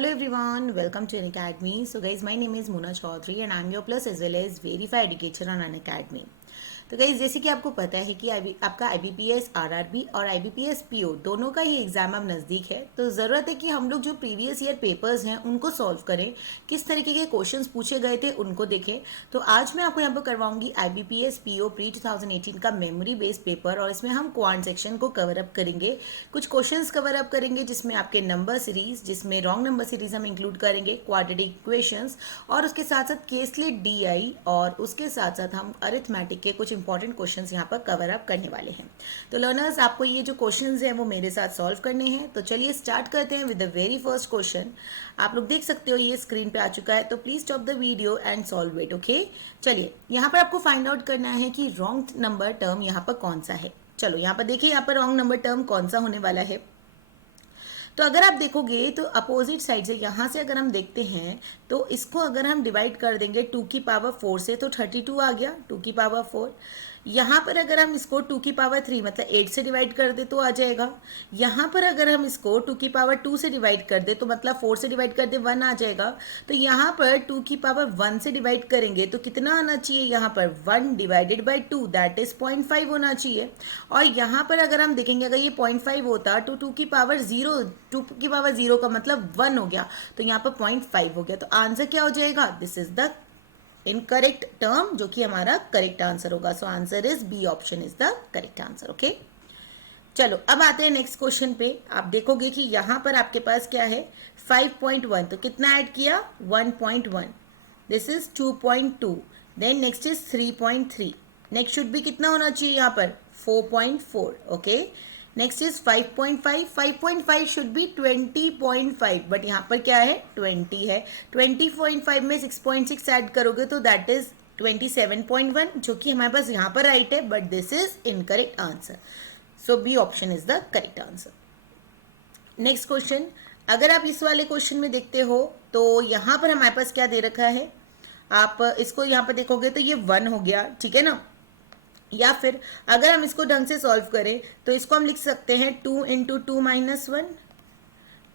Hello everyone, welcome to Unacademy. So guys, my name is Muna Chaudhary and I'm your plus as well as verified educator on Unacademy. तो guys जैसे कि आपको पता है कि आपका IBPS RRB और IBPS PO दोनों का ही एग्ज़ाम अब नज़दीक है, तो ज़रूरत है कि हम लोग जो प्रीवियस ईयर पेपर्स हैं उनको सॉल्व करें, किस तरीके के क्वेश्चंस पूछे गए थे उनको देखें। तो आज मैं आपको यहाँ पर करवाऊंगी IBPS PO प्री 2018 का मेमोरी बेस्ड पेपर और इसमें हम क्वांट सेक्शन को कवर अप करेंगे, कुछ क्वेश्चंस कवर अप करेंगे जिसमें आपके नंबर सीरीज, जिसमें रॉन्ग नंबर सीरीज हम इंक्लूड करेंगे, क्वाड्रेटिक इक्वेशंस और उसके साथ साथ केसलेट DI और उसके साथ साथ हम अरिथमेटिक के कुछ इंपॉर्टेंट क्वेश्चंस यहाँ पर कवर अप करने वाले हैं। तो लर्नर्स, आपको ये जो क्वेश्चंस हैं वो मेरे साथ सॉल्व करने हैं। तो चलिए स्टार्ट करते हैं with the very first question. आप लोग देख सकते हो ये स्क्रीन पे आ चुका है, तो please stop the video and solve it. Okay, चलिए यहाँ पर आपको फाइंड आउट करना है कि रॉन्ग नंबर टर्म यहाँ पर कौन सा है। चलो यहाँ पर देखिए, यहाँ पर रॉन्ग नंबर टर्म कौन सा होने वाला है। तो अगर आप देखोगे तो अपोजिट साइड से यहाँ से अगर हम देखते हैं तो इसको अगर हम डिवाइड कर देंगे 2 की पावर 4 से तो 32 आ गया, 2 की पावर 4। यहाँ पर अगर हम इसको 2 की पावर 3 मतलब 8 से डिवाइड कर दे तो आ जाएगा। यहाँ पर अगर हम इसको 2 की पावर 2 से डिवाइड कर दे तो मतलब 4 से डिवाइड कर दे 1 आ जाएगा। तो यहाँ पर 2 की पावर 1 से डिवाइड करेंगे तो कितना आना चाहिए, यहाँ पर 1 डिवाइडेड बाई 2 दैट इज 0.5 होना चाहिए। और यहाँ पर अगर हम देखेंगे अगर ये 0.5 होता तो 2 की पावर 0, 2 की पावर 0 का मतलब 1 हो गया, तो यहाँ पर 0.5 हो गया। तो आंसर क्या हो जाएगा, this is the incorrect term, जो कि हमारा करेक्ट आंसर होगा। So answer is B, option is the correct answer. Okay, चलो अब आते हैं नेक्स्ट क्वेश्चन पे। आप देखोगे कि यहाँ पर आपके पास क्या है 5.1, तो कितना ऐड किया 1.1, this is 2.2, then next is 3.3, next should भी कितना होना चाहिए यहाँ पर 4.4। Okay, next is 5.5, 5.5 should be 20.5, but यहाँ पर क्या है 20 है। 20.5 में 6.6 ऐड करोगे तो दैट इज 27.1, जो कि हमारे पास यहाँ पर राइट है, but this is incorrect answer. So B option is the correct answer. Next question, अगर आप इस वाले क्वेश्चन में देखते हो तो यहाँ पर हमारे पास क्या दे रखा है, आप इसको यहाँ पर देखोगे तो ये 1 हो गया, ठीक है ना। या फिर अगर हम इसको ढंग से सॉल्व करें तो इसको हम लिख सकते हैं 2 इंटू 2 माइनस 1,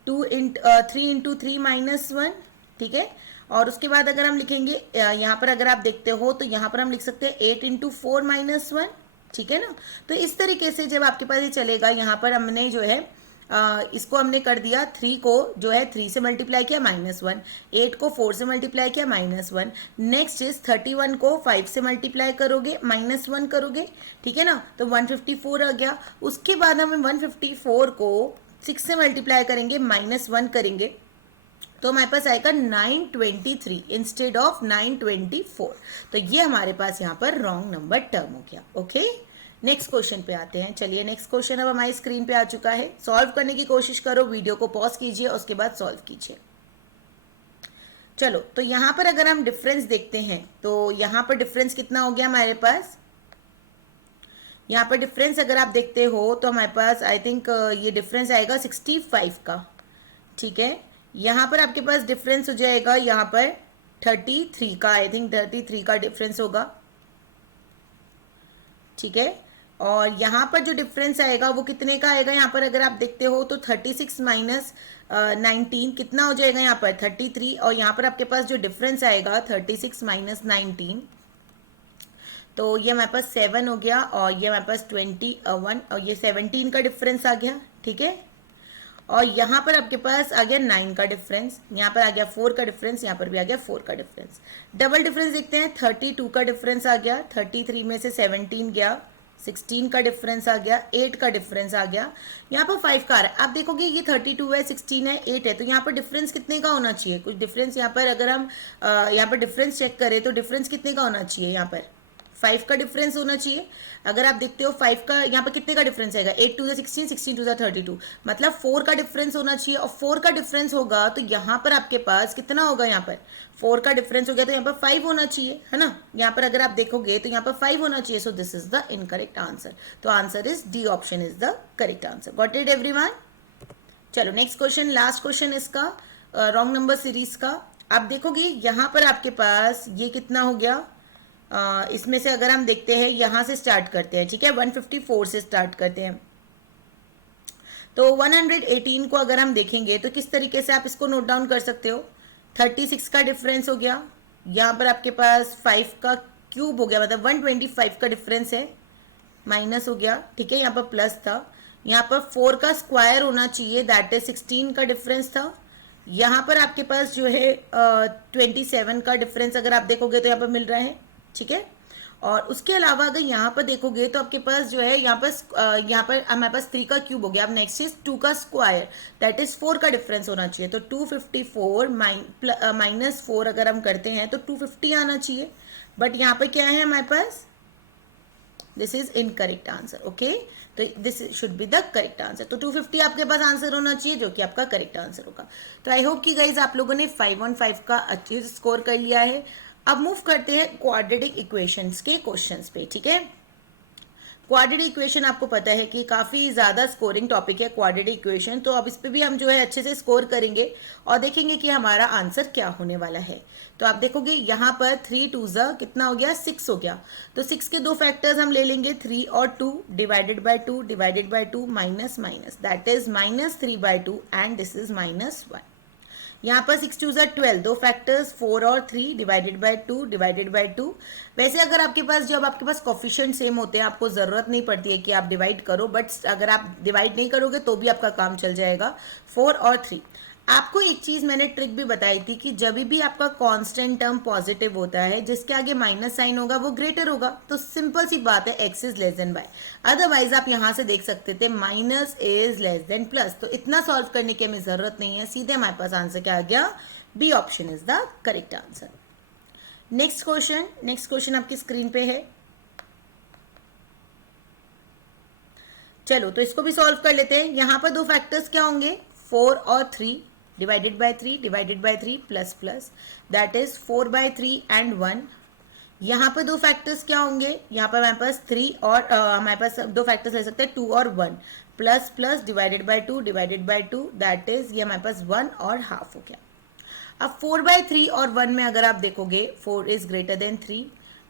3 इंटू 3 माइनस 1, ठीक है। और उसके बाद अगर हम लिखेंगे यहाँ पर अगर आप देखते हो तो यहाँ पर हम लिख सकते हैं 8 इंटू 4 माइनस 1, ठीक है ना। तो इस तरीके से जब आपके पास ये चलेगा, यहाँ पर हमने जो है इसको हमने कर दिया 3 को जो है 3 से मल्टीप्लाई किया -1, 8 को 4 से मल्टीप्लाई किया -1, नेक्स्ट इज 31 को 5 से मल्टीप्लाई करोगे -1 करोगे, ठीक है ना, तो 154 आ गया। उसके बाद हम 154 को 6 से मल्टीप्लाई करेंगे -1 करेंगे तो हमारे पास आएगा 923 इंस्टेड ऑफ 924। तो ये हमारे पास यहाँ पर रॉन्ग नंबर टर्म हो गया। ओके, नेक्स्ट क्वेश्चन पे आते हैं। चलिए नेक्स्ट क्वेश्चन अब हमारी स्क्रीन पे आ चुका है, सॉल्व करने की कोशिश करो, वीडियो को पॉज कीजिए और उसके बाद सॉल्व कीजिए। चलो, तो यहाँ पर अगर हम डिफरेंस देखते हैं तो यहाँ पर डिफरेंस कितना हो गया हमारे पास, यहाँ पर डिफरेंस अगर आप देखते हो तो हमारे पास आई थिंक ये डिफरेंस आएगा 65 का, ठीक है। यहाँ पर आपके पास डिफरेंस हो जाएगा यहाँ पर 33 का, आई थिंक 33 का डिफरेंस होगा, ठीक है। और यहाँ पर जो डिफरेंस आएगा वो कितने का आएगा, यहाँ पर अगर आप देखते हो तो 36 माइनस 19 कितना हो जाएगा यहाँ पर 33, और यहाँ पर आपके पास जो डिफरेंस आएगा 36 माइनस 19, तो ये हमारे पास 7 हो गया, और ये हमारे पास 21 और ये 17 का डिफरेंस आ गया, ठीक है। और यहाँ पर आपके पास आ गया 9 का डिफरेंस, यहाँ पर आ गया 4 का डिफरेंस, यहाँ पर भी आ गया 4 का डिफरेंस। डबल डिफरेंस देखते हैं, 32 का डिफरेंस आ गया, 33 में से 17 गया, 16 का डिफरेंस आ गया, 8 का डिफरेंस आ गया, यहाँ पर 5 का आ रहा है। आप देखोगे ये 32 है, 16 है, 8 है, तो यहाँ पर डिफरेंस कितने का होना चाहिए, कुछ डिफरेंस यहाँ पर अगर हम यहाँ पर डिफरेंस चेक करें तो डिफरेंस कितने का होना चाहिए, यहाँ पर 5 का डिफरेंस होना चाहिए। अगर आप देखते हो 5 का यहाँ पर कितने का डिफरेंस आएगा, 8 टू 16, 16 टू 32, मतलब 4 का डिफरेंस होना चाहिए। और 4 का डिफरेंस होगा तो यहाँ पर आपके पास कितना होगा, यहाँ पर 4 का डिफरेंस हो गया तो यहाँ पर 5 होना चाहिए, है ना। यहाँ पर अगर आप देखोगे तो यहाँ पर 5 होना चाहिए। So this is the incorrect answer. तो answer is D, option is the correct answer. Got it everyone. चलो नेक्स्ट क्वेश्चन, लास्ट क्वेश्चन इसका रॉन्ग नंबर सीरीज का। आप देखोगे यहाँ पर आपके पास ये कितना हो गया, इसमें से अगर हम देखते हैं यहाँ से स्टार्ट करते हैं, ठीक है, 154 से स्टार्ट करते हैं। तो 118 को अगर हम देखेंगे तो किस तरीके से आप इसको नोट डाउन कर सकते हो, 36 का डिफरेंस हो गया, यहाँ पर आपके पास 5 का क्यूब हो गया, मतलब 125 का डिफरेंस है, माइनस हो गया, ठीक है, यहाँ पर प्लस था, यहाँ पर 4 का स्क्वायर होना चाहिए, दैट इज 16 का डिफरेंस था, यहाँ पर आपके पास जो है 27 का डिफरेंस अगर आप देखोगे तो यहाँ पर मिल रहा है, ठीक है। और उसके अलावा अगर यहाँ पर देखोगे तो आपके पास जो है यहाँ पर हमारे पास 3 का क्यूब हो गया। अब नेक्स्ट इज 2 का स्क्वायर, दैट इज 4 का डिफरेंस होना चाहिए, तो 254 माइनस 4 अगर हम करते हैं तो 250 आना चाहिए, बट यहाँ पर क्या है हमारे पास, this is incorrect answer, okay. तो this should be the correct answer, तो 250 आपके पास आंसर होना चाहिए जो कि आपका करेक्ट आंसर होगा। तो आई होप कि गाइज आप लोगों ने 5 on 5 का अच्छे से स्कोर कर लिया है। अब मूव करते हैं क्वाड्रेटिक इक्वेशंस के क्वेश्चंस पे, ठीक है। क्वाड्रेटिक इक्वेशन आपको पता है कि काफ़ी ज़्यादा स्कोरिंग टॉपिक है क्वाड्रेटिक इक्वेशन, तो अब इस पे भी हम जो है अच्छे से स्कोर करेंगे और देखेंगे कि हमारा आंसर क्या होने वाला है। तो आप देखोगे यहाँ पर 3 2 कितना हो गया, 6 हो गया, तो 6 के दो फैक्टर्स हम ले लेंगे, 3 और 2 divided by 2 minus minus, that is -3/2 and this is -1। यहाँ पर 6 2 12, दो फैक्टर्स 4 और 3 डिवाइडेड बाय 2। वैसे अगर आपके पास जब आपके पास कोफिशिएंट सेम होते हैं आपको ज़रूरत नहीं पड़ती है कि आप डिवाइड करो, बट अगर आप डिवाइड नहीं करोगे तो भी आपका काम चल जाएगा। 4 और 3, आपको एक चीज़ मैंने ट्रिक भी बताई थी कि जब भी आपका कांस्टेंट टर्म पॉजिटिव होता है जिसके आगे माइनस साइन होगा वो ग्रेटर होगा, तो सिंपल सी बात है X is less than Y. Otherwise आप यहाँ से देख सकते थे minus is less than plus, तो इतना सॉल्व करने की हमें ज़रूरत नहीं है, सीधे हमारे पास आंसर क्या आ गया, B option is the correct answer. Next question आपकी स्क्रीन पे है, चलो तो इसको भी सॉल्व कर लेते हैं। यहाँ पर दो फैक्टर्स क्या होंगे, 4 और 3 divided by 3 plus plus, that is 4/3 and 1। यहाँ पर दो फैक्टर्स क्या होंगे, यहाँ पर हमारे पास 3 और हमारे पास दो फैक्टर्स ले सकते हैं 2 और 1, plus plus divided by 2 that is ये हमारे पास 1 और हाफ हो गया। अब 4/3 और 1 में अगर आप देखोगे 4 इज ग्रेटर देन 3,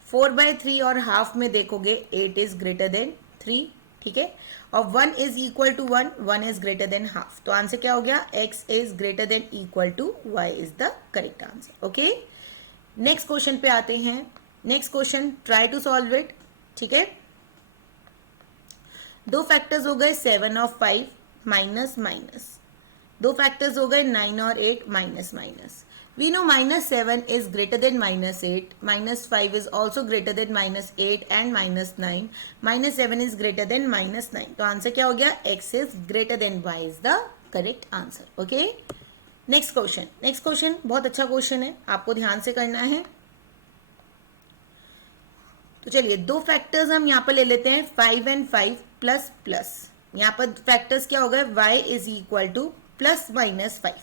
4/3 और हाफ में देखोगे 8 इज ग्रेटर देन 3, ठीक है, और 1 is equal to 1 is greater than half, तो आंसर क्या हो गया, x is greater than equal to y is the correct answer, okay. Next question पे आते हैं। Next question try to solve it, ठीक है। दो फैक्टर्स हो गए 7 और 5 माइनस माइनस, दो फैक्टर्स हो गए 9 और 8 minus minus. We know -7 is greater than -8, -5 is also greater than -8 and -9, -7 is greater than -9, तो आंसर क्या हो गया, x is greater than y is the correct answer, okay। Next question बहुत अच्छा क्वेश्चन है, आपको ध्यान से करना है। तो चलिए दो फैक्टर्स हम यहाँ पर ले लेते हैं 5 and 5 प्लस प्लस, यहाँ पर फैक्टर्स क्या हो गए, y इज इक्वल टू +-5।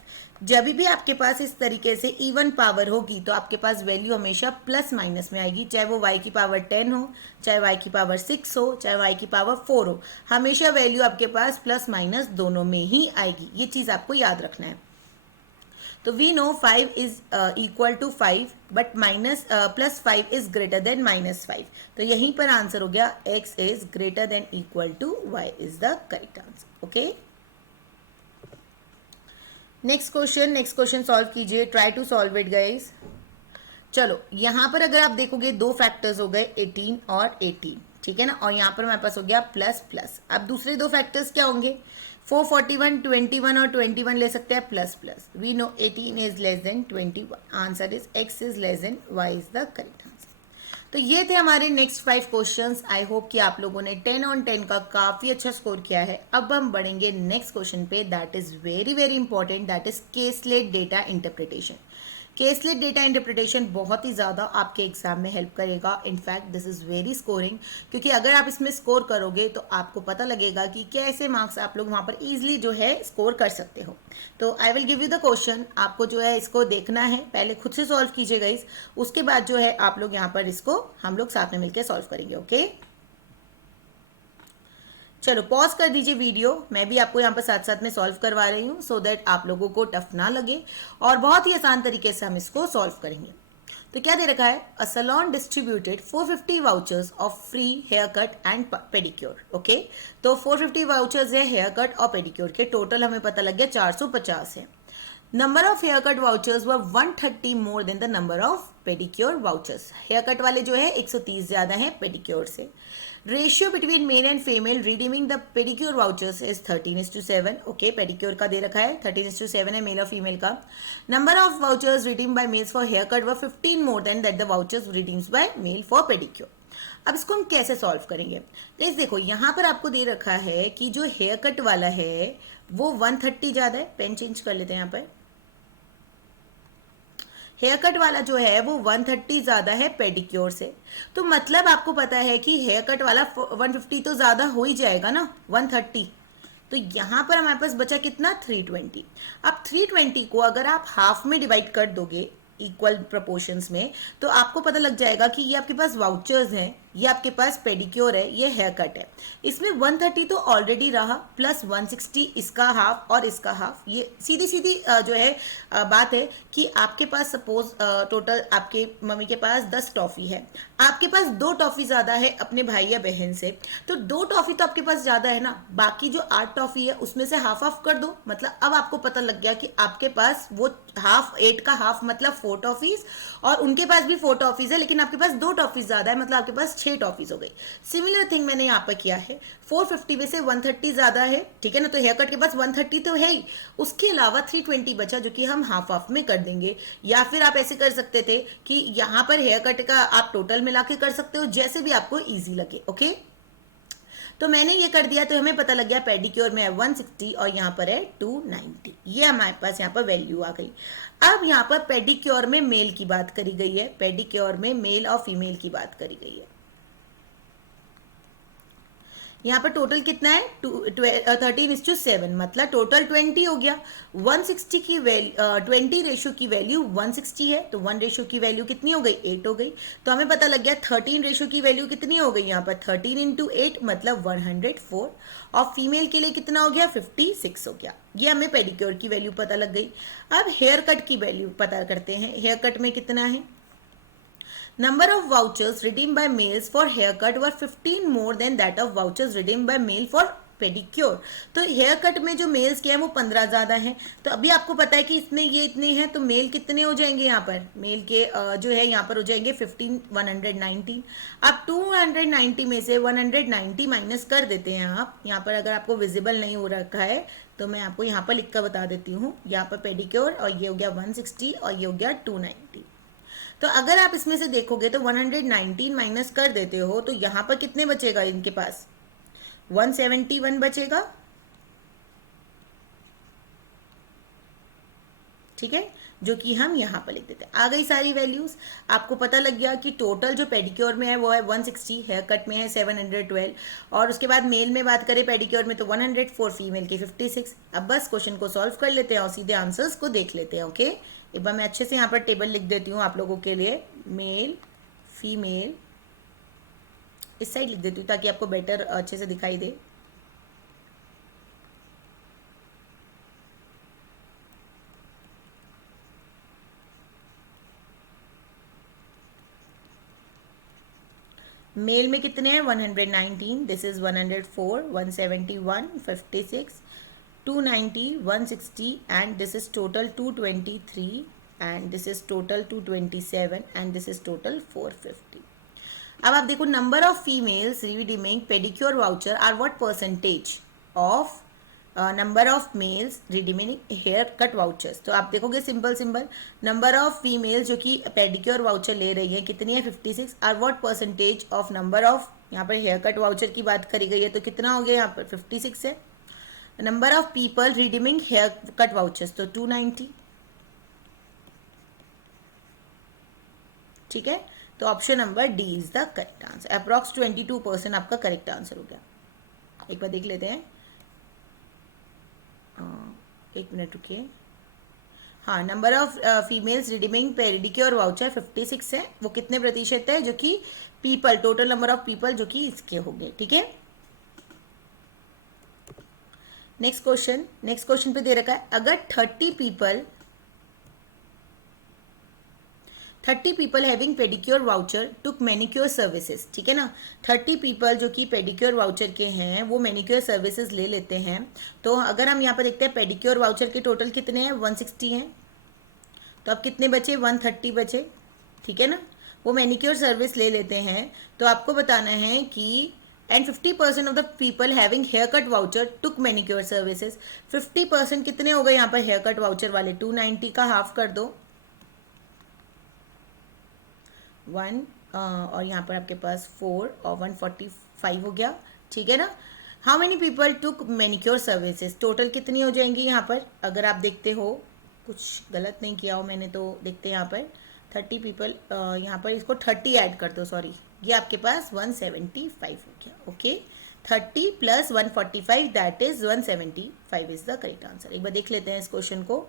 जब भी आपके पास इस तरीके से इवन पावर होगी तो आपके पास वैल्यू हमेशा प्लस माइनस में आएगी, चाहे वो y की पावर 10 हो, चाहे y की पावर 6 हो, चाहे y की पावर 4 हो, हमेशा वैल्यू आपके पास प्लस माइनस दोनों में ही आएगी, ये चीज़ आपको याद रखना है। तो we know 5 is equal to 5 but +5 is greater than -5, तो यहीं पर आंसर हो गया x is greater than equal to y is the correct answer, okay. Next question solve कीजिए, try to solve it guys. चलो यहाँ पर अगर आप देखोगे दो फैक्टर्स हो गए 18 और 18, ठीक है ना, और यहाँ पर हमारे पास हो गया प्लस प्लस। अब दूसरे दो फैक्टर्स क्या होंगे, 441 21 और 21 ले सकते हैं plus plus. We know 18 is less than 21, answer is x is less than y is the correct answer. तो ये थे हमारे नेक्स्ट 5 क्वेश्चंस। आई होप कि आप लोगों ने 10 on 10 का काफ़ी अच्छा स्कोर किया है। अब हम बढ़ेंगे नेक्स्ट क्वेश्चन पे, that is very very important, that is caselet data interpretation. Caselet data interpretation बहुत ही ज़्यादा आपके एग्जाम में हेल्प करेगा। In fact this is very scoring, क्योंकि अगर आप इसमें स्कोर करोगे तो आपको पता लगेगा कि कैसे मार्क्स आप लोग वहाँ पर ईजिली जो है स्कोर कर सकते हो। तो I will give you the question, आपको जो है इसको देखना है, पहले खुद से सॉल्व कीजिएगा इस, उसके बाद जो है आप लोग यहाँ पर इसको हम लोग साथ में मिलकर सॉल्व करेंगे, ओके। चलो पॉज कर दीजिए वीडियो, मैं भी आपको यहाँ पर साथ साथ में सॉल्व करवा रही हूँ, सो दैट आप लोगों को टफ ना लगे और बहुत ही आसान तरीके से हम इसको सॉल्व करेंगे। तो क्या दे रखा है, a salon distributed 450 vouchers of free haircut and pedicure. Okay, तो 450 वाउचर्स है हेयर कट और पेडिक्योर के, टोटल हमें पता लग गया 450 है। Number of hair cut vouchers were 130 more than the number of pedicure vouchers. Haircut वाले जो है 130 ज्यादा है पेडिक्योर से। Ratio between male and female redeeming the pedicure vouchers is 13:7। Okay, pedicure का दे रखा है 13:7 है मेल और फीमेल का। Number of vouchers redeem by males for hair cut were 15 more than that the vouchers redeems by male for pedicure. अब इसको हम कैसे सॉल्व करेंगे, गाइस देखो यहाँ पर आपको दे रखा है कि जो हेयर कट वाला है वो 130 ज्यादा है। पेन चेंज कर लेते हैं यहाँ पर। हेयर कट वाला जो है वो 130 ज्यादा है पेडिक्योर से, तो मतलब आपको पता है कि हेयर कट वाला 150 तो ज्यादा हो ही जाएगा ना 130। तो यहां पर हमारे पास बचा कितना, 320। अब 320 को अगर आप हाफ में डिवाइड कर दोगे इक्वल प्रोपोर्शंस में, तो आपको पता लग जाएगा कि ये आपके पास वाउचर्स हैं, ये आपके पास पेडिक्योर है, ये हेयर कट है। इसमें 130 तो ऑलरेडी रहा, प्लस 160 इसका हाफ और इसका हाफ। ये सीधी सीधी जो है बात है कि आपके पास सपोज टोटल आपके मम्मी के पास 10 टॉफी है, आपके पास 2 टॉफी ज्यादा है अपने भाई या बहन से, तो 2 टॉफी तो आपके पास ज्यादा है ना, बाकी जो 8 टॉफी है उसमें से हाफ हाफ कर दो। मतलब अब आपको पता लग गया कि आपके पास वो हाफ 8 का हाफ मतलब 4 टॉफीज, और उनके पास भी 4 टॉफीज है, लेकिन आपके पास 2 टॉफीज ज्यादा है, मतलब आपके पास 6 टॉफीज हो गई। सिमिलर थिंग मैंने यहाँ पर किया है, 450 में से 130 ज्यादा है, ठीक है ना, तो हेयर कट के पास 130 तो है ही, उसके अलावा 320 बचा जो कि हम हाफ हाफ में कर देंगे। या फिर आप ऐसे कर सकते थे कि यहाँ पर हेयर कट का आप टोटल मिला के कर सकते हो, जैसे भी आपको ईजी लगे। ओके, तो मैंने ये कर दिया, तो हमें पता लग गया पेडिक्योर में है 160 और यहाँ पर है 290। ये हमारे पास यहाँ पर वैल्यू आ गई। अब यहाँ पर पेडिक्योर में मेल की बात करी गई है, पेडिक्योर में मेल और फीमेल की बात करी गई है। यहाँ पर टोटल कितना है 13:7, मतलब टोटल 20 हो गया। 160 की वैल्यू 20 रेशो की वैल्यू 160 है, तो 1 रेशो की वैल्यू कितनी हो गई, 8 हो गई। तो हमें पता लग गया 13 रेशो की वैल्यू कितनी हो गई, यहाँ पर 13 इंटू 8 मतलब 104, और फीमेल के लिए कितना हो गया 56 हो गया। ये हमें पेडिक्योर की वैल्यू पता लग गई। अब हेयर कट की वैल्यू पता करते हैं, हेयर कट में कितना है। Number of vouchers redeemed by males for haircut were 15 more than that of vouchers redeemed by male for pedicure. तो हेयर कट में जो मेल्स के हैं वो 15 ज्यादा हैं, तो अभी आपको पता है कि इसमें ये इतने हैं, तो मेल कितने हो जाएंगे, यहाँ पर मेल के जो है यहाँ पर हो जाएंगे 15 119। अब 290 में से 190 माइनस कर देते हैं आप, यहाँ पर अगर आपको विजिबल नहीं हो रखा है तो मैं आपको यहाँ पर लिख कर बता देती हूँ। यहाँ पर पेडिक्योर और ये हो गया 160 और ये हो गया 290। तो अगर आप इसमें से देखोगे तो 119 माइनस कर देते हो तो यहां पर कितने बचेगा, इनके पास 171 बचेगा, ठीक है, जो कि हम यहां पर लिख देते हैं। आ गई सारी वैल्यूज, आपको पता लग गया कि टोटल जो पेडिक्योर में है वो है 160, हेयर कट में है 712, और उसके बाद मेल में बात करें पेडिक्योर में तो 104, फीमेल की 56। अब बस क्वेश्चन को सॉल्व कर लेते हैं और सीधे आंसर्स को देख लेते हैं। ओके, एक बार मैं अच्छे से यहाँ पर टेबल लिख देती हूँ आप लोगों के लिए, मेल फीमेल इस साइड लिख देती हूँ ताकि आपको बेटर अच्छे से दिखाई दे। मेल में कितने हैं 119, this is 104, 171, 56, 290, 160 and this is total 223 and this is total 227 and this is total 450. अब आप देखो number of females redeeming pedicure voucher are what percentage of number of males redeeming hair cut vouchers. तो आप देखोगे simple simple number of females जो कि pedicure voucher ले रही है कितनी है 56, are what percentage of number of, यहाँ पर हेयर कट वाउचर की बात करी गई है तो कितना हो गया यहाँ पर 56 है। Number of people redeeming hair cut vouchers तो 290, ठीक है, तो option number D is the correct answer. Approx 22% आपका करेक्ट आंसर हो गया। एक बार देख लेते हैं, एक मिनट रुकिए। हाँ, number of females redeeming pedicure voucher 56 है, वो कितने प्रतिशत है, जो कि people, total number of people जो कि इसके हो गए, ठीक है। नेक्स्ट क्वेश्चन पे दे रखा है, अगर 30 people 30 people having pedicure voucher took manicure services, ठीक है ना। 30 पीपल जो कि पेडिक्योर वाउचर के हैं वो मैनिक्योर सर्विसेज ले लेते हैं। तो अगर हम यहाँ पर देखते हैं पेडिक्योर वाउचर के टोटल कितने हैं, 160 हैं। तो अब कितने बचे, 130 बचे, ठीक है ना। वो मैनिक्योर सर्विस ले लेते हैं। तो आपको बताना है कि and 50% of the people having hair cut voucher took manicure services. 50% कितने हो गए यहाँ पर हेयर कट वाउचर वाले, 290 का हाफ कर दो 1 और यहाँ पर आपके पास 4 और 145 हो गया, ठीक है ना। How many people took manicure services, total कितनी हो जाएंगी यहाँ पर। अगर आप देखते हो कुछ गलत नहीं किया हो मैंने, तो देखते हैं यहाँ पर 30 पीपल, यहाँ पर इसको 30 ऐड कर दो, सॉरी, ये आपके पास 175 हो गया। Okay, 30 plus 145 that is 175 is the correct answer. एक बार देख लेते हैं इस क्वेश्चन को।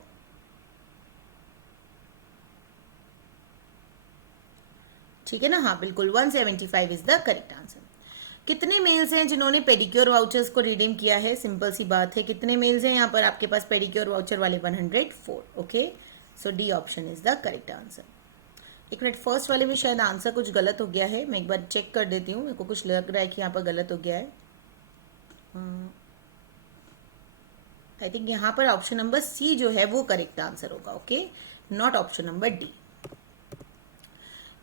ठीक है ना, हाँ बिल्कुल 175 इज द करेक्ट आंसर। कितने मेल्स हैं जिन्होंने पेडिक्योर वाउचर्स को रिडीम किया है, सिंपल सी बात है, कितने मेल्स हैं यहाँ पर आपके पास पेडिक्योर वाउचर वाले, 104। Okay, so D option is the correct answer. एक मिनट, फर्स्ट वाले में शायद आंसर कुछ गलत हो गया है, मैं एक बार चेक कर देती हूँ, मेरे को कुछ लग रहा है कि यहाँ पर गलत हो गया है। आई थिंक यहाँ पर ऑप्शन नंबर सी जो है वो करेक्ट आंसर होगा। Okay, not option number D.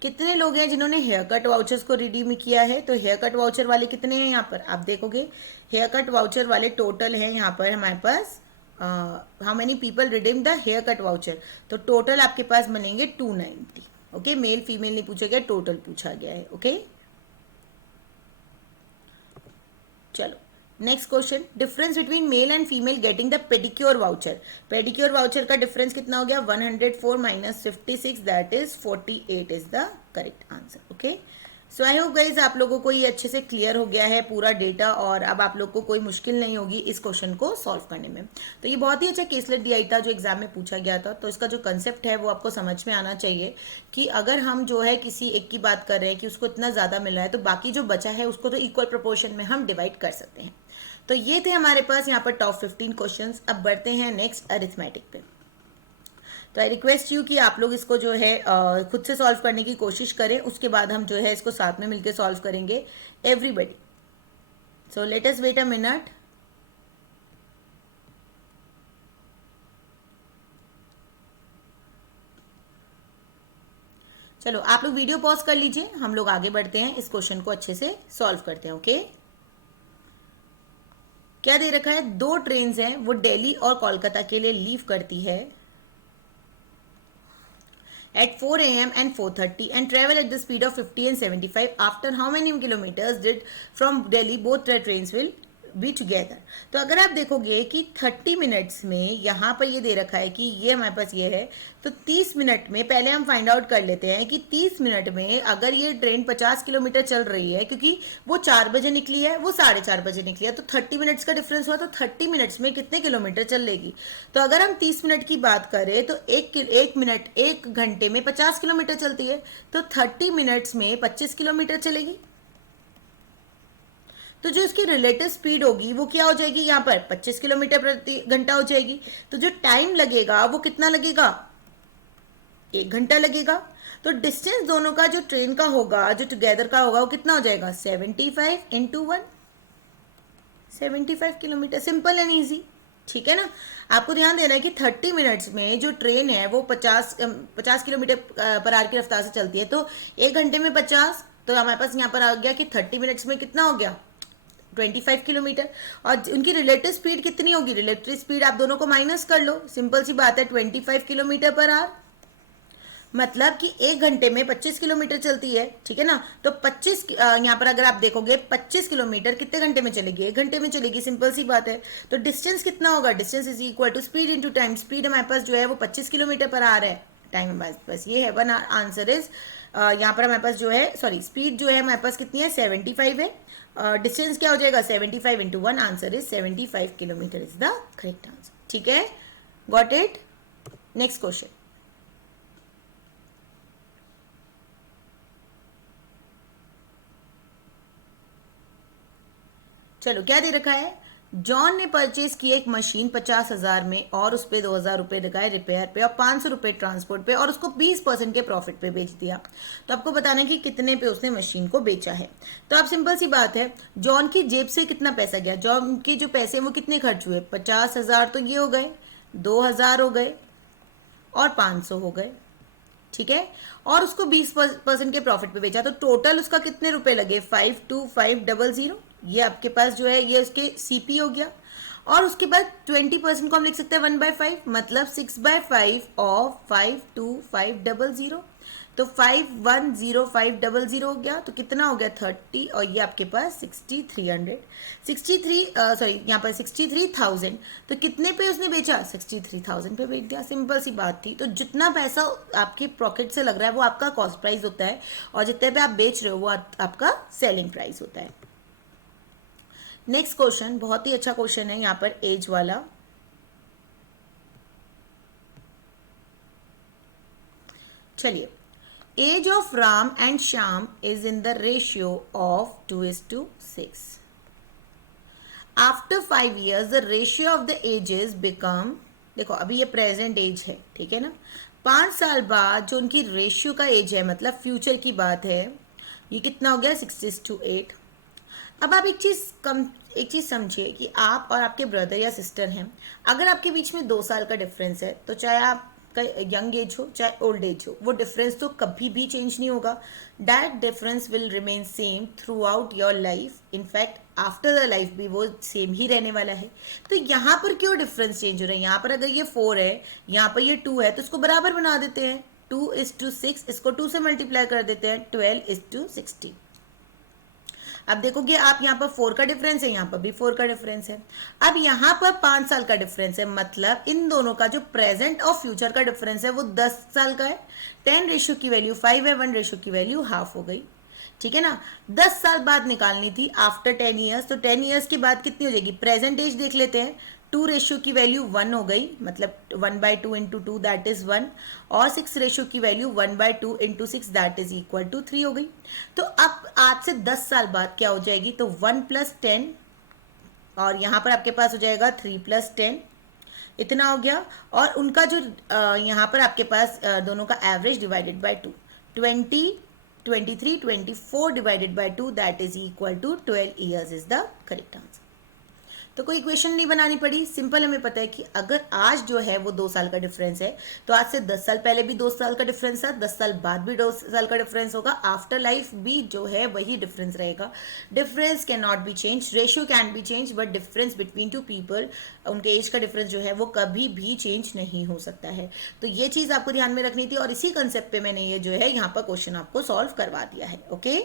कितने लोग हैं जिन्होंने हेयर कट वाउचर्स को रिडीम किया है, तो हेयर कट वाउचर वाले कितने हैं यहाँ पर आप देखोगे, हेयर कट वाउचर वाले टोटल हैं यहाँ पर हमारे पास, how many people redeem the hair cut voucher, तो टोटल आपके पास बनेंगे 290। ओके, मेल फीमेल नहीं पूछा गया, टोटल पूछा गया है। ओके, चलो next question, difference between male and female getting the pedicure voucher. Pedicure voucher का डिफरेंस कितना हो गया, 104 minus 56 that is 48 is the correct answer. Okay, so I hope guys आप लोगों को ये अच्छे से क्लियर हो गया है पूरा डेटा, और अब आप लोग को कोई मुश्किल नहीं होगी इस क्वेश्चन को सॉल्व करने में। तो ये बहुत ही अच्छा केसलेट दिया था जो एग्जाम में पूछा गया था, तो इसका जो कंसेप्ट है वो आपको समझ में आना चाहिए कि अगर हम जो है किसी एक की बात कर रहे हैं कि उसको इतना ज़्यादा मिल रहा है, तो बाकी जो बचा है उसको तो इक्वल प्रोपोर्शन में हम डिवाइड कर सकते हैं। तो ये थे हमारे पास यहाँ पर टॉप 15 क्वेश्चंस। अब बढ़ते हैं नेक्स्ट अरिथमेटिक पे। तो आई रिक्वेस्ट यू कि आप लोग इसको जो है खुद से सॉल्व करने की कोशिश करें, उसके बाद हम जो है इसको साथ में मिलकर सॉल्व करेंगे everybody. So let us wait a minute. चलो आप लोग वीडियो पॉज कर लीजिए, हम लोग आगे बढ़ते हैं, इस क्वेश्चन को अच्छे से सॉल्व करते हैं। ओके, क्या दे रखा है, 2 ट्रेन्स हैं वो दिल्ली और कोलकाता के लिए लीव करती है at 4 a.m. and 4:30 and travel at the speed of 50 and 75. After how many kilometers did from Delhi both the trains will be together? तो अगर आप देखोगे कि 30 मिनट्स में यहाँ पर ये दे रखा है कि ये हमारे पास ये है, तो 30 मिनट में पहले हम फाइंड आउट कर लेते हैं कि 30 मिनट में अगर ये ट्रेन 50 किलोमीटर चल रही है, क्योंकि वो 4 बजे निकली है, वो 4:30 बजे निकली है, तो 30 मिनट्स का डिफरेंस हुआ, तो 30 मिनट्स में कितने किलोमीटर चल लेगी। तो अगर हम 30 मिनट की बात करें तो एक घंटे में 50 किलोमीटर चलती है, तो 30 मिनट्स में 25 किलोमीटर चलेगी। तो जो इसकी रिलेटिव स्पीड होगी वो क्या हो जाएगी, यहाँ पर 25 किलोमीटर प्रति घंटा हो जाएगी। तो जो टाइम लगेगा वो कितना लगेगा, 1 घंटा लगेगा। तो डिस्टेंस दोनों का जो ट्रेन का होगा, जो टुगेदर का होगा, वो कितना हो जाएगा, 75 into 1, 75 kilometre. Simple and easy, ठीक है ना। आपको ध्यान देना है कि 30 मिनट्स में जो ट्रेन है वो 50 किलोमीटर पर आवर की रफ्तार से चलती है, तो 1 घंटे में 50, तो हमारे पास यहाँ पर आ गया कि 30 मिनट्स में कितना हो गया, 25 किलोमीटर। और उनकी रिलेटिव स्पीड कितनी होगी, रिलेटिव स्पीड आप दोनों को माइनस कर लो, सिंपल सी बात है, 25 किलोमीटर पर आवर, मतलब कि 1 घंटे में 25 किलोमीटर चलती है, ठीक है ना। तो 25 यहाँ पर अगर आप देखोगे 25 किलोमीटर कितने घंटे में चलेगी, 1 घंटे में चलेगी, सिंपल सी बात है। तो डिस्टेंस कितना होगा, distance is equal to speed into time. Speed हमारे पास जो है वो 25 किलोमीटर पर आ रहा है, टाइम हमारे पास ये है, वन आंसर इज यहाँ पर हमारे पास जो है, सॉरी स्पीड जो है हमारे पास कितनी है, 75 है। डिस्टेंस क्या हो जाएगा, 75 into 1, answer is 75 kilometre is the correct answer, ठीक है, गॉट इट। नेक्स्ट क्वेश्चन, चलो क्या दे रखा है, जॉन ने परचेज की एक मशीन 50,000 में और उस पर 2,000 रुपये लगाए रिपेयर पे और 500 रुपये ट्रांसपोर्ट पे और उसको 20% के प्रॉफिट पे बेच दिया। तो आपको बताना है कि कितने पे उसने मशीन को बेचा है। तो आप सिंपल सी बात है, जॉन की जेब से कितना पैसा गया, जॉन के जो पैसे हैं वो कितने खर्च हुए, 50,000 तो ये हो गए, 2,000 हो गए और 500 हो गए, ठीक है, और उसको 20% के प्रॉफिट पे बेचा। तो टोटल उसका कितने रुपए लगे, 52500। ये आपके पास जो है ये उसके सीपी हो गया। और उसके बाद 20% को हम लिख सकते हैं 1/5, मतलब 6/5 ऑफ 52500। तो 510500 हो गया। तो कितना हो गया, 30, और ये आपके पास 63,000। तो कितने पे उसने बेचा, 63,000 पे बेच दिया। सिंपल सी बात थी। तो जितना पैसा आपके पॉकेट से लग रहा है वो आपका कॉस्ट प्राइस होता है, और जितने पे आप बेच रहे हो वो आपका सेलिंग प्राइस होता है। नेक्स्ट क्वेश्चन बहुत ही अच्छा क्वेश्चन है यहाँ पर, एज वाला। चलिए, age of Ram and Shyam is in the ratio of 2:6। After 5 years the ratio of the ages become, देखो अभी ये प्रेजेंट एज है, ठीक है ना, 5 साल बाद जो उनकी रेशियो का एज है, मतलब फ्यूचर की बात है, ये कितना हो गया, 6:8। अब आप एक चीज़ समझिए कि आप और आपके ब्रदर या सिस्टर हैं, अगर आपके बीच में 2 साल का डिफरेंस है, तो चाहे आपका यंग एज हो चाहे ओल्ड एज हो, वो डिफरेंस तो कभी भी चेंज नहीं होगा। That difference will remain same through out your life. In fact after the life भी वो सेम ही रहने वाला है। तो यहाँ पर क्यों डिफरेंस चेंज हो रहा है, यहाँ पर अगर ये 4 है, यहाँ पर ये 2 है, तो इसको बराबर बना देते हैं, 2:6, इसको 2 से मल्टीप्लाई कर देते हैं, 12:60। अब देखोगे आप, यहाँ पर 4 का डिफरेंस है, यहाँ पर भी 4 का डिफरेंस है। अब यहाँ पर 5 साल का डिफरेंस है, मतलब इन दोनों का जो प्रेजेंट और फ्यूचर का डिफरेंस है वो 10 साल का है। 10 रेशियो की वैल्यू 5 है, 1 रेशियो की वैल्यू हाफ हो गई, ठीक है ना। 10 साल बाद निकालनी थी आफ्टर 10 ईयर्स, तो 10 ईयर्स के बाद कितनी हो जाएगी, प्रेजेंट एज देख लेते हैं। 2 रेशियो की वैल्यू 1 हो गई, मतलब 1/2 इंटू 2 दैट इज 1, और 6 रेशियो की value 1/2 into 6 that is equal to 3 हो गई। तो अब आज से 10 साल बाद क्या हो जाएगी, तो 1 + 10, और यहाँ पर आपके पास हो जाएगा 3 + 10, इतना हो गया। और उनका जो यहाँ पर आपके पास दोनों का average divided by 2, 20, 23, 24 divided by 2 that is equal to 12 years is the correct answer. तो कोई इक्वेशन नहीं बनानी पड़ी, सिंपल हमें पता है कि अगर आज जो है वो 2 साल का डिफरेंस है, तो आज से 10 साल पहले भी 2 साल का डिफरेंस था, 10 साल बाद भी 2 साल का डिफरेंस होगा, आफ्टर लाइफ भी जो है वही डिफरेंस रहेगा। Difference can not be change, ratio can be change, but difference between 2 people, उनके एज का डिफरेंस जो है वो कभी भी चेंज नहीं हो सकता है। तो ये चीज़ आपको ध्यान में रखनी थी, और इसी कंसेप्ट पे मैंने ये जो है यहाँ पर क्वेश्चन आपको सॉल्व करवा दिया है। Okay,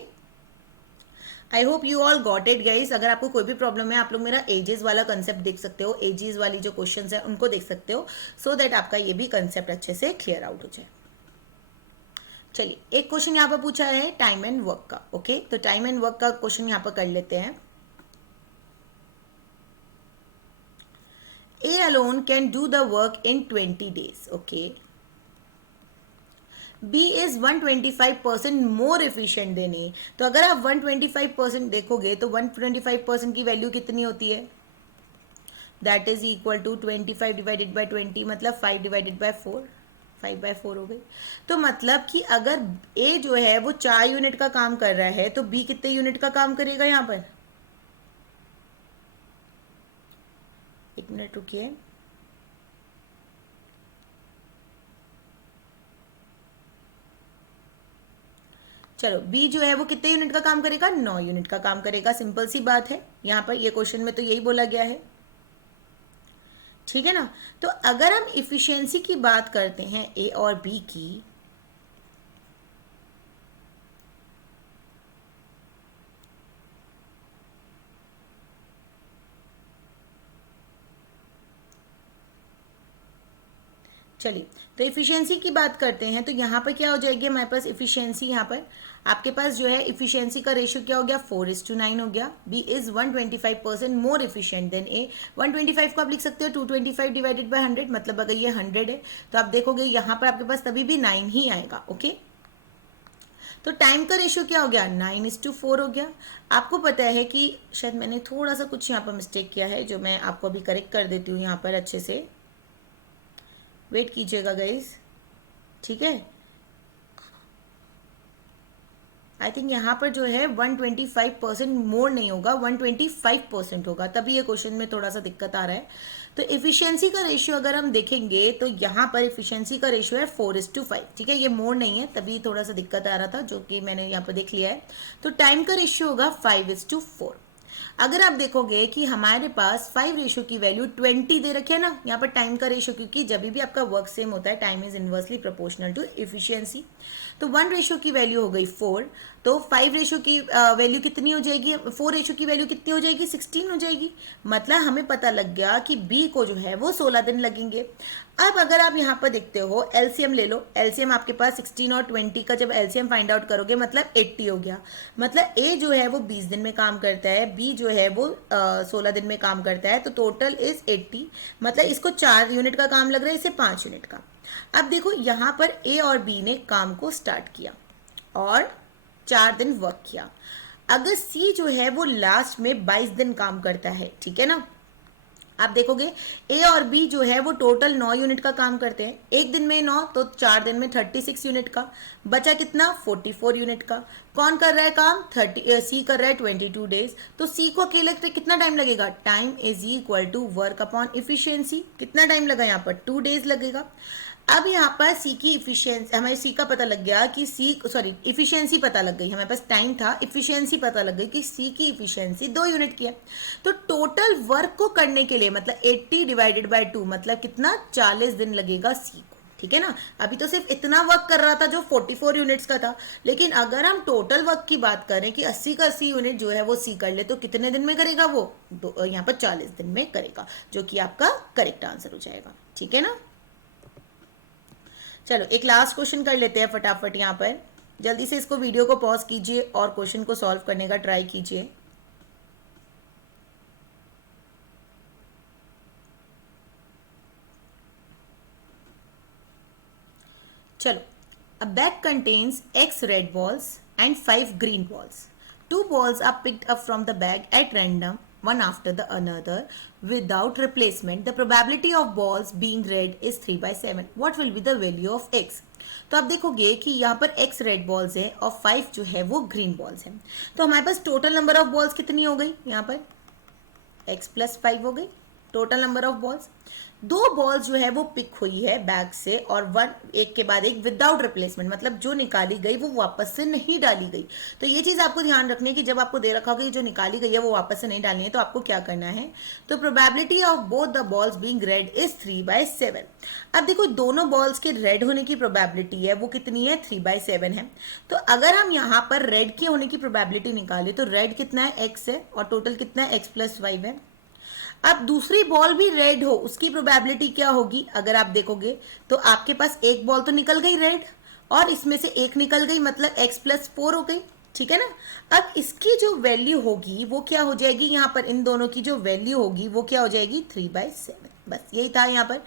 I hope you all got it guys. अगर आपको कोई भी प्रॉब्लम है, आप लोग मेरा एजेस वाला कंसेप्ट देख सकते हो, एजेस वाली जो क्वेश्चंस है उनको देख सकते हो, सो दैट आपका ये भी कंसेप्ट अच्छे से क्लियर आउट हो जाए। चलिए, एक क्वेश्चन यहाँ पर पूछा है टाइम एंड वर्क का। ओके, तो टाइम एंड वर्क का क्वेश्चन यहाँ पर कर लेते हैं। A alone can do the work in 20 days। Okay, B is 125% more efficient then A। तो अगर आप 125% देखोगे तो 125% की वैल्यू कितनी होती है, that is equal to 25 divided by 20, मतलब 5 डिवाइडेड बाय 4, 5/4 हो गई। तो मतलब कि अगर A जो है वो 4 यूनिट का काम कर रहा है, तो B कितने यूनिट का काम करेगा, यहाँ पर एक मिनट रुकिए, चलो B जो है वो कितने यूनिट का काम करेगा, 9 यूनिट का काम करेगा। सिंपल सी बात है, यहाँ पर ये क्वेश्चन में तो यही बोला गया है, ठीक है ना। तो अगर हम इफिशियंसी की बात करते हैं A और B की, चलिए तो इफिशियंसी की बात करते हैं, तो यहाँ पर क्या हो जाएगी हमारे पास इफिशियंसी, यहाँ पर आपके पास जो है इफिशियंसी का रेशियो क्या हो गया, 4:9 हो गया। B is 125% more efficient than A। 125 को आप लिख सकते हो 225 डिवाइडेड बाय 100, मतलब अगर ये 100 है तो आप देखोगे यहाँ पर आपके पास तभी भी 9 ही आएगा। ओके, तो टाइम का रेशियो क्या हो गया, 9:4 हो गया। आपको पता है कि शायद मैंने थोड़ा सा कुछ यहाँ पर मिस्टेक किया है, जो मैं आपको अभी करेक्ट कर देती हूँ यहाँ पर अच्छे से, वेट कीजिएगा गाइज, ठीक है। आई थिंक यहाँ पर जो है 125% मोर नहीं होगा, 125% होगा, तभी ये क्वेश्चन में थोड़ा सा दिक्कत आ रहा है। तो इफिशियंसी का रेशियो अगर हम देखेंगे तो यहाँ पर इफिशियंसी का रेशियो है 4:5, ठीक है, ये मोर नहीं है, तभी थोड़ा सा दिक्कत आ रहा था, जो कि मैंने यहाँ पर देख लिया है। तो टाइम का रेशियो होगा 5:4। अगर आप देखोगे कि हमारे पास 5 रेशियो की वैल्यू 20 दे रखी है ना यहाँ पर टाइम का रेशियो, क्योंकि जब भी आपका वर्क सेम होता है time is inversely proportional to efficiency. तो 1 रेशियो की वैल्यू हो गई 4, तो 5 रेशियो की वैल्यू कितनी हो जाएगी, 4 रेशियो की वैल्यू कितनी हो जाएगी, 16 हो जाएगी। मतलब हमें पता लग गया कि बी को जो है वो 16 दिन लगेंगे। अब अगर आप यहाँ पर देखते हो एलसीएम ले लो, एलसीएम आपके पास 16 और 20 का जब एलसीएम फाइंड आउट करोगे मतलब 80 हो गया। मतलब ए जो है वो 20 दिन में काम करता है, बी जो है वो 16 दिन में काम करता है, तो टोटल इज 80। मतलब इसको 4 यूनिट का काम लग रहा है, इसे 5 यूनिट का। अब देखो यहाँ पर ए और बी ने काम को स्टार्ट किया और 4 दिन वर्क किया। अगर सी जो है वो लास्ट में 22 दिन काम करता है, ठीक है ना। आप देखोगे ए और बी जो है वो टोटल 9 यूनिट का काम करते हैं, एक दिन में 9 तो 4 दिन में 36 यूनिट का, बचा कितना 44 यूनिट का। कौन कर रहा है काम, सी कर रहा है 22 डेज। तो सी को अकेले कितना टाइम लगेगा, time is equal to work upon efficiency. कितना टाइम लगा यहाँ पर, 2 डेज लगेगा। अब यहाँ पर सी की इफिशियंसी, हमें सी का पता लग गया कि इफिशियंसी पता लग गई, हमारे पास टाइम था, इफिशियंसी पता लग गई कि सी की इफिशियंसी 2 यूनिट की है। तो टोटल वर्क को करने के लिए मतलब 80 डिवाइडेड बाय 2 मतलब कितना, 40 दिन लगेगा सी को, ठीक है ना। अभी तो सिर्फ इतना वर्क कर रहा था जो 44 यूनिट्स का था, लेकिन अगर हम टोटल वर्क की बात करें कि 80 का 80 यूनिट जो है वो सी कर ले तो कितने दिन में करेगा वो, यहाँ पर 40 दिन में करेगा, जो कि आपका करेक्ट आंसर हो जाएगा, ठीक है ना। चलो एक लास्ट क्वेश्चन कर लेते हैं फटाफट यहाँ पर, जल्दी से इसको वीडियो को पॉज कीजिए और क्वेश्चन को सॉल्व करने का ट्राई कीजिए। चलो, a bag contains X red balls and 5 green balls. 2 balls are picked up from the bag at random, one after the another, without replacement. The probability of balls being red is 3/7. What will be the value of X? तो आप देखोगे कि यहाँ पर X red balls है और 5 जो है वो ग्रीन बॉल्स है। तो हमारे पास टोटल नंबर ऑफ बॉल्स कितनी हो गई, यहाँ पर X + 5 हो गई total number of balls. 2 balls जो है वो पिक हुई है बैग से और एक के बाद एक विदाउट रिप्लेसमेंट, मतलब जो निकाली गई वो वापस से नहीं डाली गई। तो ये चीज़ आपको ध्यान रखनी है कि जब आपको दे रखा होगा कि जो निकाली गई है वो वापस से नहीं डालनी है, तो आपको क्या करना है, तो probability of both the balls being red is 3/7। अब देखो दोनों बॉल्स के रेड होने की प्रोबेबिलिटी है वो कितनी है, 3/7 है। तो अगर हम यहाँ पर रेड के होने की प्रोबेबिलिटी निकाले तो रेड कितना है, X है, और टोटल कितना है, X + 5 है। अब दूसरी बॉल भी रेड हो, उसकी प्रोबेबिलिटी क्या होगी, अगर आप देखोगे तो आपके पास एक बॉल तो निकल गई रेड और इसमें से एक निकल गई, मतलब X + 4 हो गई, ठीक है ना। अब इसकी जो वैल्यू होगी वो क्या हो जाएगी, यहाँ पर इन दोनों की जो वैल्यू होगी वो क्या हो जाएगी, 3/7। बस यही था यहाँ पर।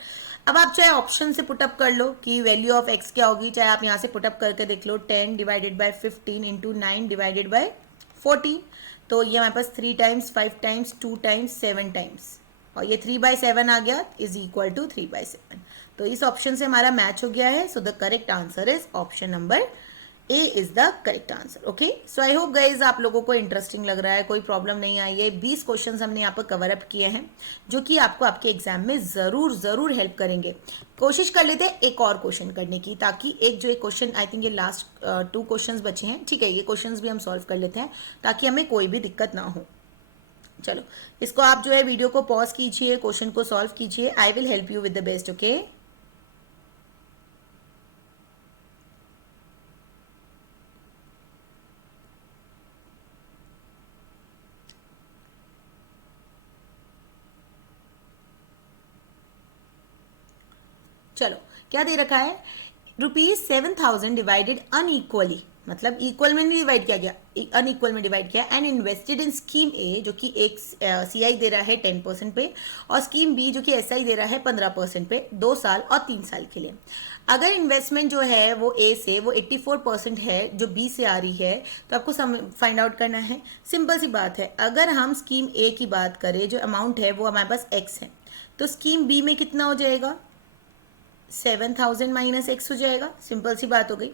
अब आप चाहे ऑप्शन से पुटअप कर लो कि वैल्यू ऑफ X क्या होगी, चाहे आप यहाँ से पुटअप करके देख लो, 10 divided by 15 into 9 divided by 14। तो ये हमारे पास 3 टाइम्स 5 टाइम्स 2 टाइम्स 7 टाइम्स, और ये 3/7 आ गया इज इक्वल टू 3/7। तो इस ऑप्शन से हमारा मैच हो गया है। So the correct answer is option number A is the correct answer. Okay, so I hope guys आप लोगों को इंटरेस्टिंग लग रहा है, कोई प्रॉब्लम नहीं आई है। 20 क्वेश्चन हमने यहाँ पर कवर अप किए हैं जो कि आपको आपके एग्जाम में जरूर हेल्प करेंगे। कोशिश कर लेते हैं एक और क्वेश्चन करने की, ताकि एक क्वेश्चन, आई थिंक ये लास्ट 2 क्वेश्चंस बचे हैं, ठीक है, ये क्वेश्चंस भी हम सॉल्व कर लेते हैं ताकि हमें कोई भी दिक्कत ना हो। चलो इसको आप जो है वीडियो को पॉज कीजिए, क्वेश्चन को सॉल्व कीजिए, I will help you with the best. Okay, चलो क्या दे रखा है, ₹7,000 डिवाइडेड अनइक्वली, मतलब इक्वल में नहीं डिवाइड किया गया, अनइक्वल में डिवाइड किया, एंड इन्वेस्टेड इन स्कीम ए जो कि एक सीआई दे रहा है 10% पे, और स्कीम बी जो कि एसआई दे रहा है 15% पे 2 साल और 3 साल के लिए। अगर इन्वेस्टमेंट जो है वो ए से वो 84% है जो बी से आ रही है, तो आपको फाइंड आउट करना है। सिंपल सी बात है, अगर हम स्कीम ए की बात करें, जो अमाउंट है वो हमारे पास एक्स है, तो स्कीम बी में कितना हो जाएगा, 7,000 माइनस एक्स हो जाएगा। सिंपल सी बात हो गई।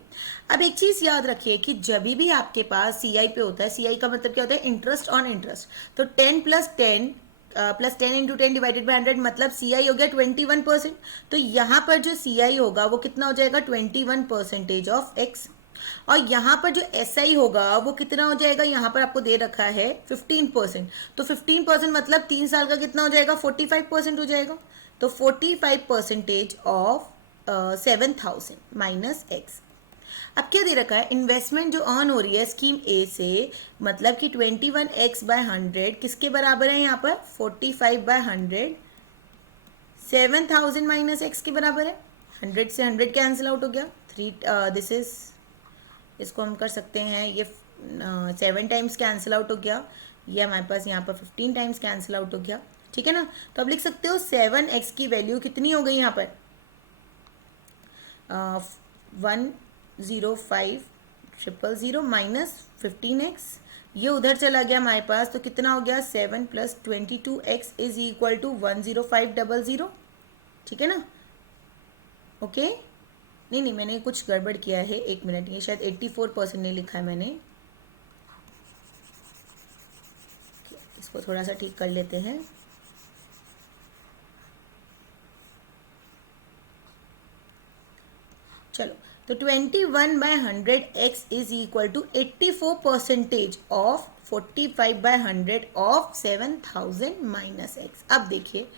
अब एक चीज़ याद रखिए कि जब भी आपके पास सीआई पे होता है, सीआई का मतलब क्या होता है, इंटरेस्ट ऑन इंटरेस्ट, तो 10 प्लस 10 इंटू 10 डिवाइडेड बाई 100 मतलब सीआई हो गया 21%। तो यहाँ पर जो सीआई होगा वो कितना हो जाएगा, 21% ऑफ एक्स। और यहाँ पर जो एसआई होगा वो कितना हो जाएगा, यहाँ पर आपको दे रखा है 15%, तो 15% मतलब 3 साल का कितना हो जाएगा, 45% हो जाएगा। तो 45% ऑफ 7,000 माइनस एक्स। अब क्या दे रखा है, इन्वेस्टमेंट जो अर्न हो रही है स्कीम ए से, मतलब कि 21x/100 किसके बराबर है, यहाँ पर 45/100, 7,000 माइनस एक्स के बराबर है। 100 से 100 कैंसिल आउट हो गया, 3 दिस इज, इसको हम कर सकते हैं, ये 7 टाइम्स कैंसिल आउट हो गया, ये हमारे पास यहाँ पर 15 टाइम्स कैंसिल आउट हो गया, ठीक है ना। तो अब लिख सकते हो 7x की वैल्यू कितनी हो गई यहाँ पर, 105,000 माइनस 15x, ये उधर चला गया हमारे पास, तो कितना हो गया, 7 + 22x इज इक्वल टू 105,000, ठीक है ना। ओके नहीं, मैंने कुछ गड़बड़ किया है, 1 मिनट, ये शायद 84% नहीं लिखा है मैंने, इसको थोड़ा सा ठीक कर लेते हैं। चलो, तो 21/100x is equal to 84% of 45/100 of 7,000 minus X. अब देखिए,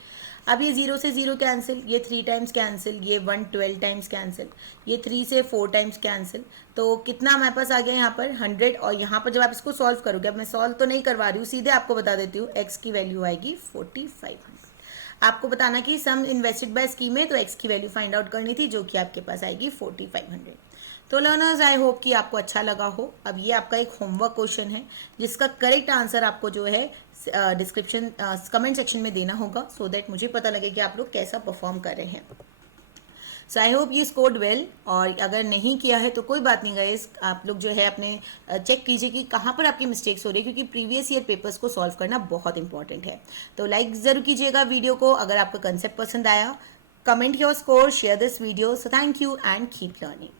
अब ये 0 से 0 कैंसिल, ये 3 टाइम्स कैंसिल, ये 112 टाइम्स कैंसिल, ये 3 से 4 टाइम्स कैंसिल, तो कितना हमारे पास आ गया यहाँ पर 100। और यहाँ पर जब आप इसको सॉल्व करोगे, अब मैं सॉल्व तो नहीं करवा रही हूँ, सीधे आपको बता देती हूँ, एक्स की वैल्यू आएगी 4,500। आपको बताना कि सम इन्वेस्टेड बाय स्कीम है, तो एक्स की वैल्यू फाइंड आउट करनी थी, जो कि आपके पास आएगी 4,500। तो लर्नर्स, आई होप कि आपको अच्छा लगा हो। अब ये आपका एक होमवर्क क्वेश्चन है, जिसका करेक्ट आंसर आपको जो है डिस्क्रिप्शन कमेंट सेक्शन में देना होगा, सो दैट मुझे पता लगे कि आप लोग कैसा परफॉर्म कर रहे हैं। So I hope you scored well, और अगर नहीं किया है तो कोई बात नहीं गाइस, आप लोग जो है अपने चेक कीजिए कि कहाँ पर आपकी मिस्टेक्स हो रही है, क्योंकि प्रीवियस ईयर पेपर्स को सॉल्व करना बहुत इंपॉर्टेंट है। तो लाइक ज़रूर कीजिएगा वीडियो को, अगर आपका कंसेप्ट पसंद आया, comment your score, share this video. So thank you and keep learning.